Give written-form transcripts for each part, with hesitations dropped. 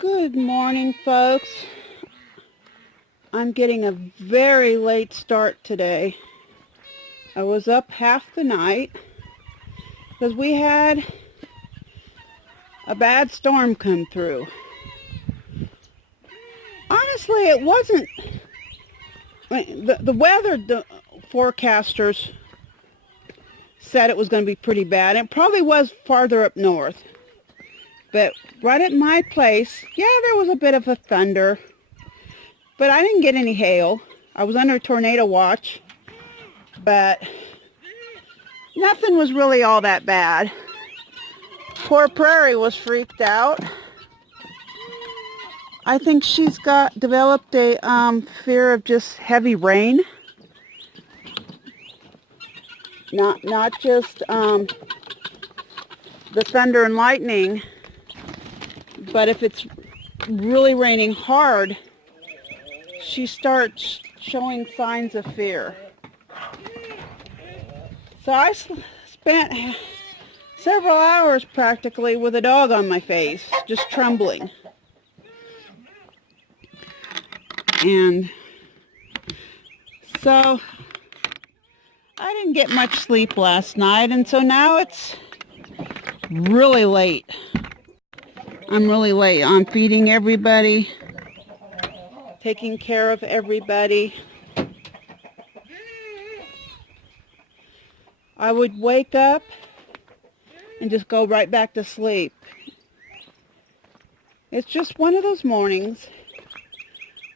Good morning, folks. I'm getting a very late start today. I was up half the night because we had a bad storm come through. Honestly, it wasn't. The weather forecasters said it was going to be pretty bad. It probably was farther up north. But right at my place, yeah, there was a bit of a thunder. But I didn't get any hail. I was under tornado watch. But nothing was really all that bad. Poor Prairie was freaked out. I think she's developed a fear of just heavy rain. Not just the thunder and lightning, but if it's really raining hard, she starts showing signs of fear. So I spent several hours practically with a dog on my face, just trembling. And so I didn't get much sleep last night, and so now it's really late. I'm really late on feeding everybody, taking care of everybody. I would wake up and just go right back to sleep. It's just one of those mornings.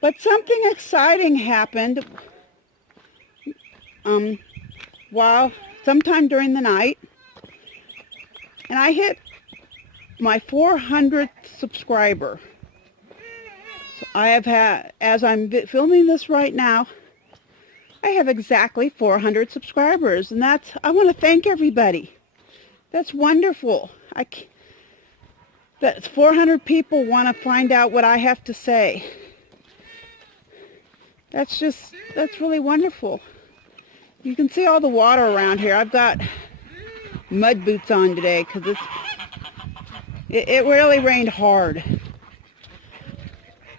But something exciting happened sometime during the night, and I hit my 400th subscriber. So I have had, as I'm filming this right now, I have exactly 400 subscribers, and I want to thank everybody. That's wonderful. That's 400 people want to find out what I have to say. That's really wonderful. You can see all the water around here. I've got mud boots on today because it really rained hard.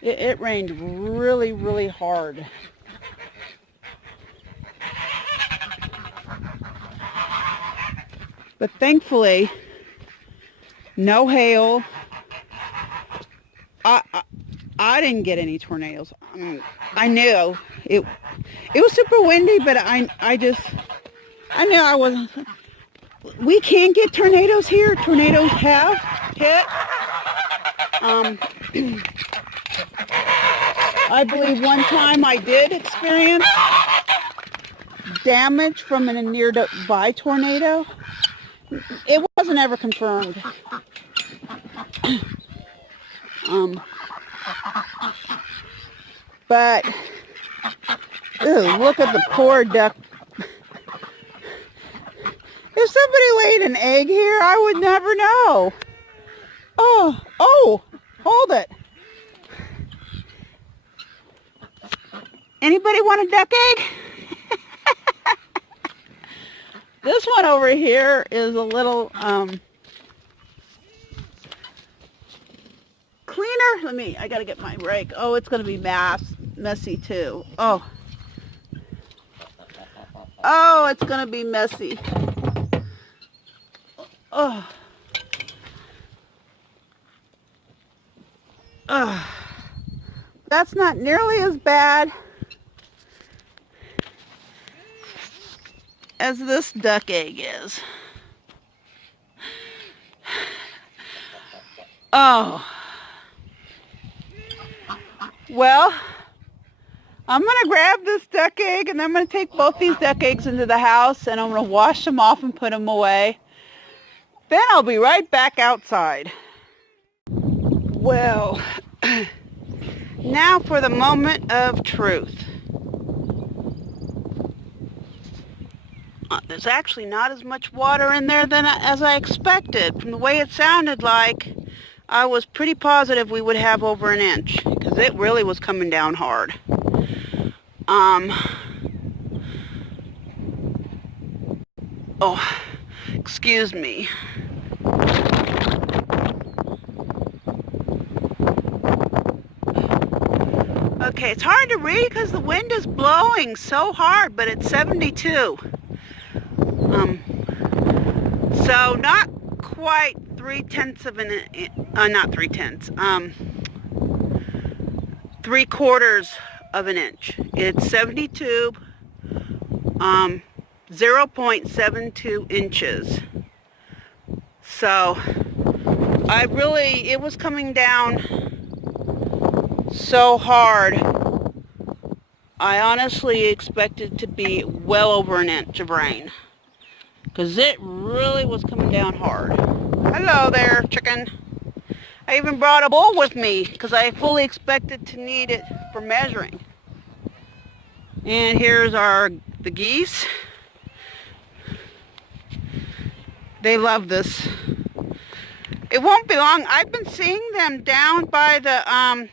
It rained really, really hard. But thankfully, no hail. I didn't get any tornadoes. I knew it was super windy, but I knew I wasn't. We can't get tornadoes here. Tornadoes have hit. I believe one time I did experience damage from a nearby tornado. It wasn't ever confirmed. But, ooh, look at the poor duck. If somebody laid an egg here, I would never know. Oh, hold it. Anybody want a duck egg? This one over here is a little cleaner. I gotta get my rake. Oh, it's gonna be messy too. Oh, it's gonna be messy. Oh. That's not nearly as bad as this duck egg is. Oh. Well, I'm going to grab this duck egg, and I'm going to take both these duck eggs into the house, and I'm going to wash them off and put them away. Then I'll be right back outside. Well, now for the moment of truth. There's actually not as much water in there as I expected. From the way it sounded like, I was pretty positive we would have over an inch, because it really was coming down hard. Oh, excuse me. Okay, it's hard to read because the wind is blowing so hard, but it's 72. So not quite 3/10 of an inch, not 3/10, 3/4 of an inch. It's 72, 0.72 inches. So it was coming down so hard. I honestly expected to be well over an inch of rain, because it really was coming down hard. Hello there, chicken. I even brought a bowl with me because I fully expected to need it for measuring. And here's the geese. They love this. It won't be long. I've been seeing them down by the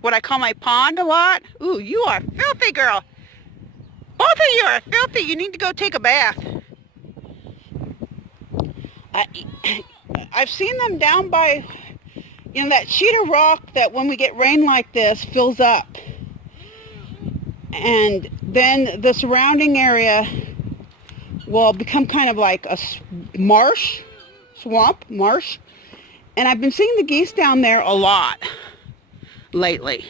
what I call my pond a lot. Ooh, you are filthy, girl. Both of you are filthy. You need to go take a bath. I've seen them down by, that sheet of rock that when we get rain like this fills up. And then the surrounding area will become kind of like a marsh. And I've been seeing the geese down there a lot lately,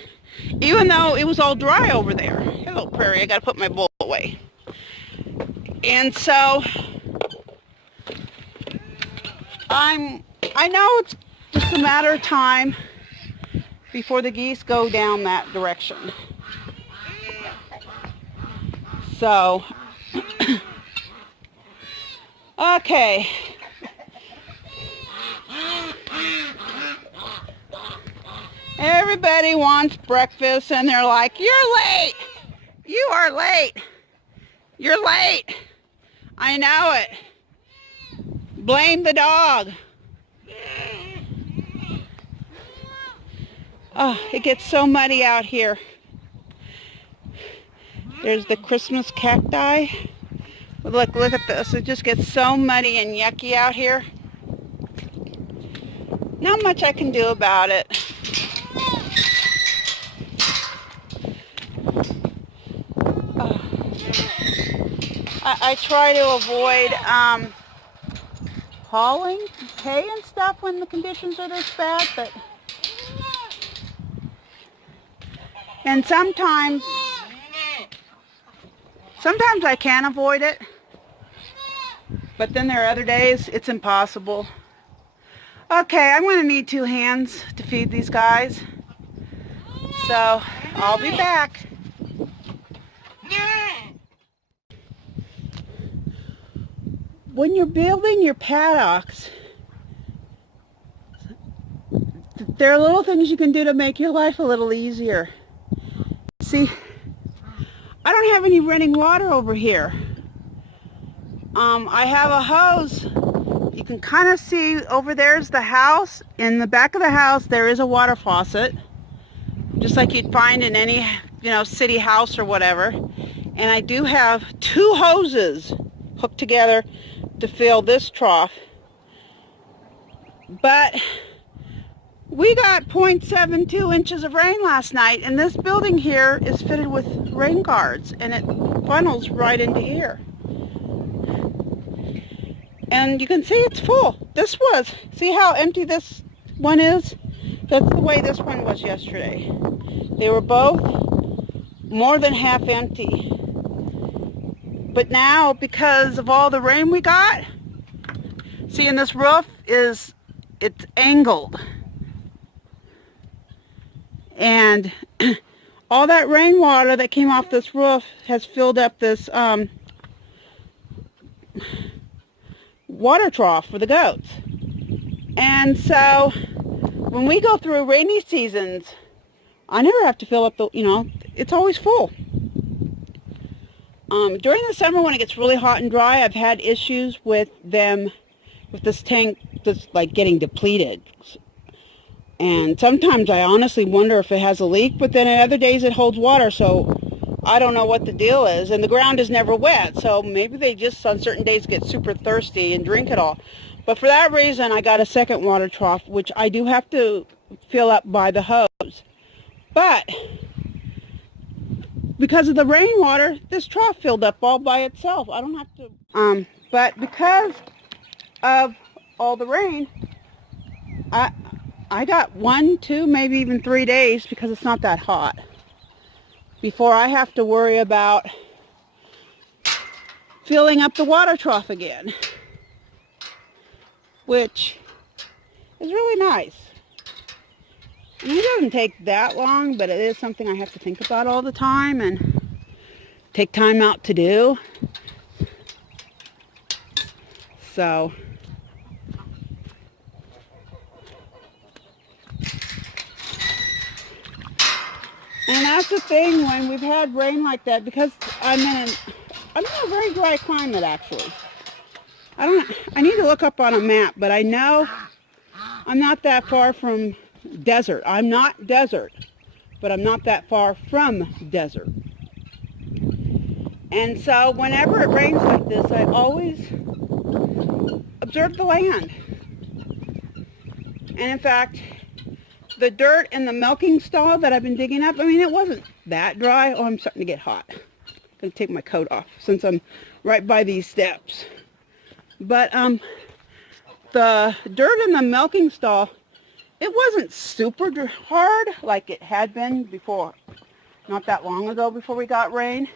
even though it was all dry over there. Hello, Prairie. I gotta put my bowl away. And so I know it's just a matter of time before the geese go down that direction. So okay. Everybody wants breakfast and they're like, "You're late. You are late. You're late. I know it. Blame the dog." Oh, it gets so muddy out here. There's the Christmas cacti. Look at this. It just gets so muddy and yucky out here. Not much I can do about it. I try to avoid hauling hay and stuff when the conditions are this bad, and sometimes I can avoid it, but then there are other days it's impossible. Okay, I'm going to need 2 hands to feed these guys, so I'll be back. When you're building your paddocks, there are little things you can do to make your life a little easier. See, I don't have any running water over here. I have a hose. You can kind of see over there's the house. In the back of the house there is a water faucet, just like you'd find in any city house or whatever. And I do have 2 hoses hooked together to fill this trough. But we got 0.72 inches of rain last night, and this building here is fitted with rain guards, and it funnels right into here. And you can see it's full. See how empty this one is? That's the way this one was yesterday. They were both more than half empty. But now, because of all the rain we got, see, and this roof it's angled. And all that rainwater that came off this roof has filled up this water trough for the goats. And so when we go through rainy seasons, I never have to fill up it's always full. During the summer when it gets really hot and dry, I've had issues with this tank just like getting depleted. And sometimes I honestly wonder if it has a leak, but then at other days it holds water, so I don't know what the deal is. And the ground is never wet, so maybe they just on certain days get super thirsty and drink it all. But for that reason, I got a second water trough, which I do have to fill up by the hose. But because of the rainwater, this trough filled up all by itself. I don't have to, but because of all the rain, I got 1, 2, maybe even 3 days, because it's not that hot, before I have to worry about filling up the water trough again, which is really nice. I mean, it doesn't take that long, but it is something I have to think about all the time and take time out to do. So, and that's the thing when we've had rain like that, because I'm in a very dry climate, actually. I need to look up on a map, but I know I'm not that far from desert. I'm not desert, but I'm not that far from desert. And so whenever it rains like this, I always observe the land. And in fact, the dirt in the milking stall that I've been digging up, I mean, it wasn't that dry. Oh, I'm starting to get hot. I'm going to take my coat off since I'm right by these steps. But the dirt in the milking stall, it wasn't super hard like it had been before, not that long ago before we got rain.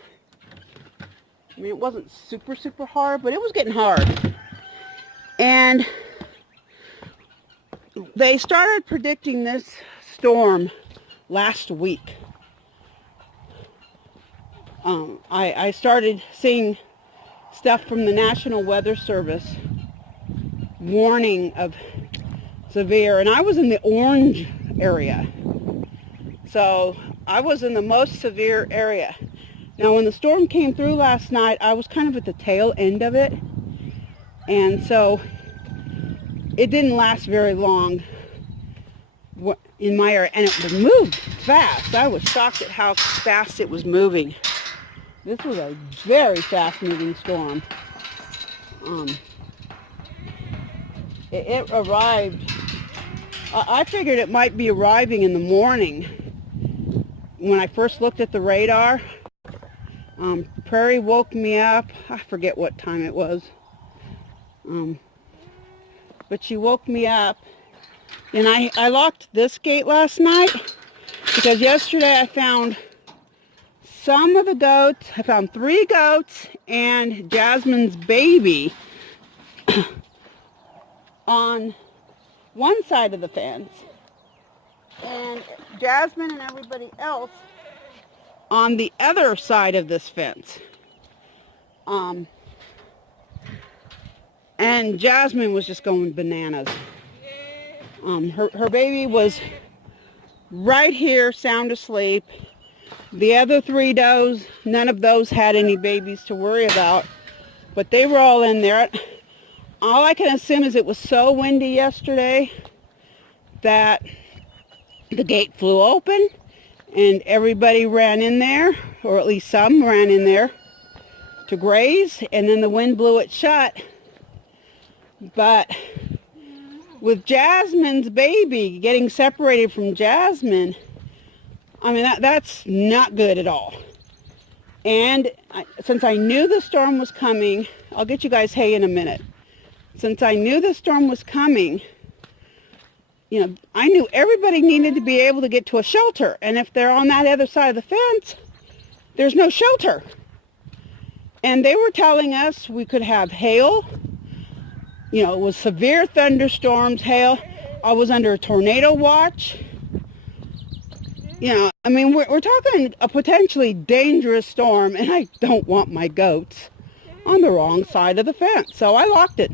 I mean, it wasn't super hard, but it was getting hard. And they started predicting this storm last week. I started seeing stuff from the National Weather Service warning of severe, and I was in the orange area. So I was in the most severe area. Now when the storm came through last night, I was kind of at the tail end of it. And so it didn't last very long in my area, and it moved fast. I was shocked at how fast it was moving. This was a very fast-moving storm. It arrived, I figured it might be arriving in the morning. When I first looked at the radar, Prairie woke me up. I forget what time it was. But she woke me up. And I locked this gate last night because yesterday I found some of the goats. I found 3 goats and Jasmine's baby on one side of the fence, and Jasmine and everybody else on the other side of this fence. And Jasmine was just going bananas. Her baby was right here, sound asleep. The other 3 does, none of those had any babies to worry about, but they were all in there. All I can assume is it was so windy yesterday that the gate flew open and everybody ran in there, or at least some ran in there to graze, and then the wind blew it shut. But with Jasmine's baby getting separated from Jasmine, I mean, that's not good at all. And since I knew the storm was coming, I'll get you guys hay in a minute. Since I knew the storm was coming, you know, I knew everybody needed to be able to get to a shelter. And if they're on that other side of the fence, there's no shelter. And they were telling us we could have hail. You know, it was severe thunderstorms, hail. I was under a tornado watch. You know, I mean, we're talking a potentially dangerous storm, and I don't want my goats on the wrong side of the fence. So I locked it.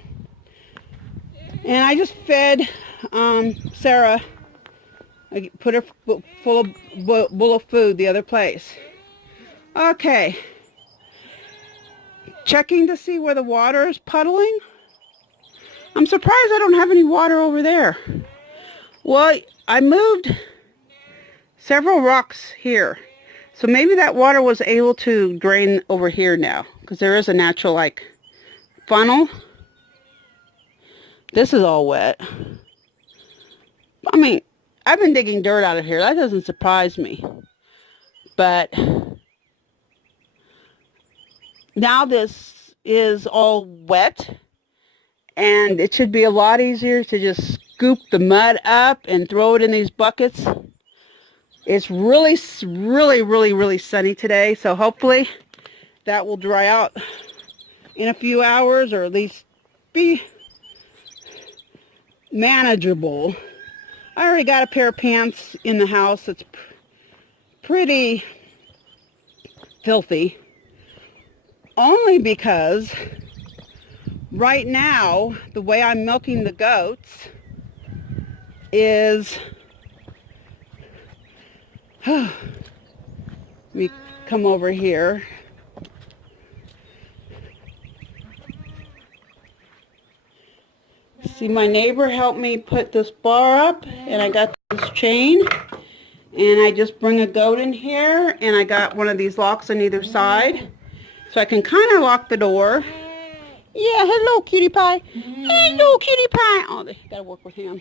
And I just fed Sarah, I put her full of bowl of food the other place. Okay. Checking to see where the water is puddling. I'm surprised I don't have any water over there. Well, I moved several rocks here. So maybe that water was able to drain over here now, because there is a natural, like, funnel. This is all wet. I mean, I've been digging dirt out of here. That doesn't surprise me. But now this is all wet, and it should be a lot easier to just scoop the mud up and throw it in these buckets. It's really, really, really, really sunny today, so hopefully that will dry out in a few hours, or at least be manageable. I already got a pair of pants in the house that's pretty filthy, only because right now the way I'm milking the goats is, let me come over here. See, my neighbor helped me put this bar up, and I got this chain, and I just bring a goat in here, and I got one of these locks on either side, so I can kind of lock the door. Yeah, hello, cutie pie. Hello, cutie pie. Oh, they gotta work with him.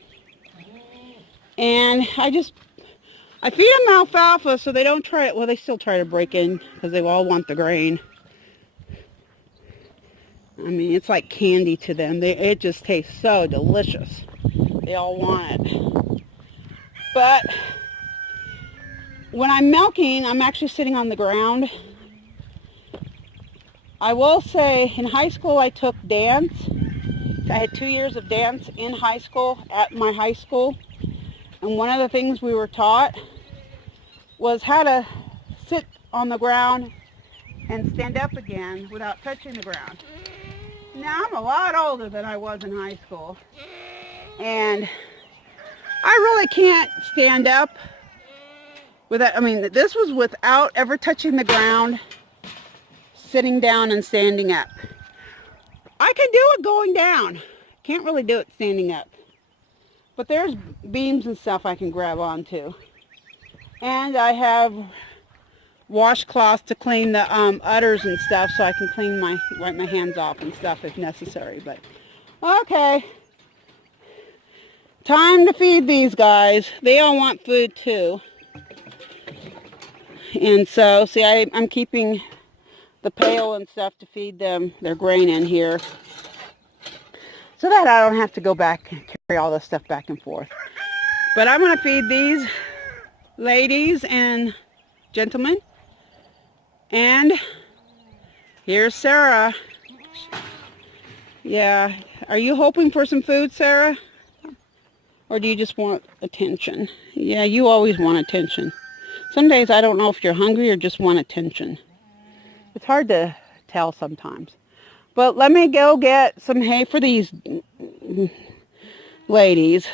And I feed them alfalfa so they don't try it. Well, they still try to break in because they all want the grain. I mean, it's like candy to them. It just tastes so delicious. They all want it. But when I'm milking, I'm actually sitting on the ground. I will say, in high school, I took dance. I had 2 years of dance in high school, at my high school. And one of the things we were taught was how to sit on the ground and stand up again without touching the ground. Now, I'm a lot older than I was in high school, and I really can't stand up without, I mean, this was without ever touching the ground, sitting down and standing up. I can do it going down. Can't really do it standing up. But there's beams and stuff I can grab onto. And I have washcloths to clean the udders and stuff, so I can wipe my hands off and stuff if necessary. But okay, time to feed these guys. They all want food too. And so, see, I'm keeping the pail and stuff to feed them their grain in here, so that I don't have to go back and carry all this stuff back and forth. But I'm going to feed these ladies and gentlemen. And here's Sarah. Yeah, are you hoping for some food, Sarah? Or do you just want attention? Yeah, you always want attention. Some days I don't know if you're hungry or just want attention. It's hard to tell sometimes. But let me go get some hay for these ladies.